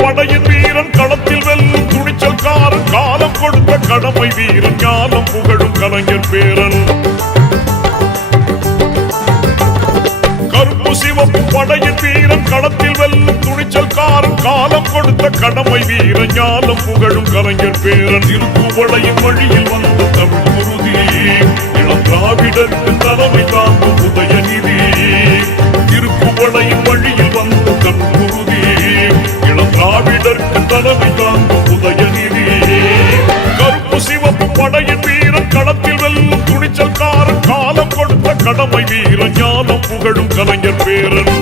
படையின் வீரன் களத்தில் வெல்லும் துணிச்சல்காரன் காலம் கொடுத்த கடமை வீரன் ஞானம் புகழும் கலைஞர் பேரன் கருப்பு சிவப்பு படையின் வீரன் களத்தில் வெல்லும் துணிச்சல்காரன் காலம் கொடுத்த கடமை வீரன் ஞானம் புகழும் கலைஞர் பேரன் திருக்குவளையின் வழியில் வந்த தமிழ் குருதி இளம் திராவிடருக்கு தலைமை தாங்கும் உதயநிதி திருக்குவளையின் வழியில் வந்த தமிழ் குருதி இளம் திராவிடருக்கு தலைமை தாங்கும் உதயநிதி கருப்பு சிவப்பு படையின் வீரன் களத்தில் வெல்லும் துணிச்சல்காரன் காலம் கொடுத்த கடமை வீரன் ஞானம் புகழும் கலைஞர் பேரன்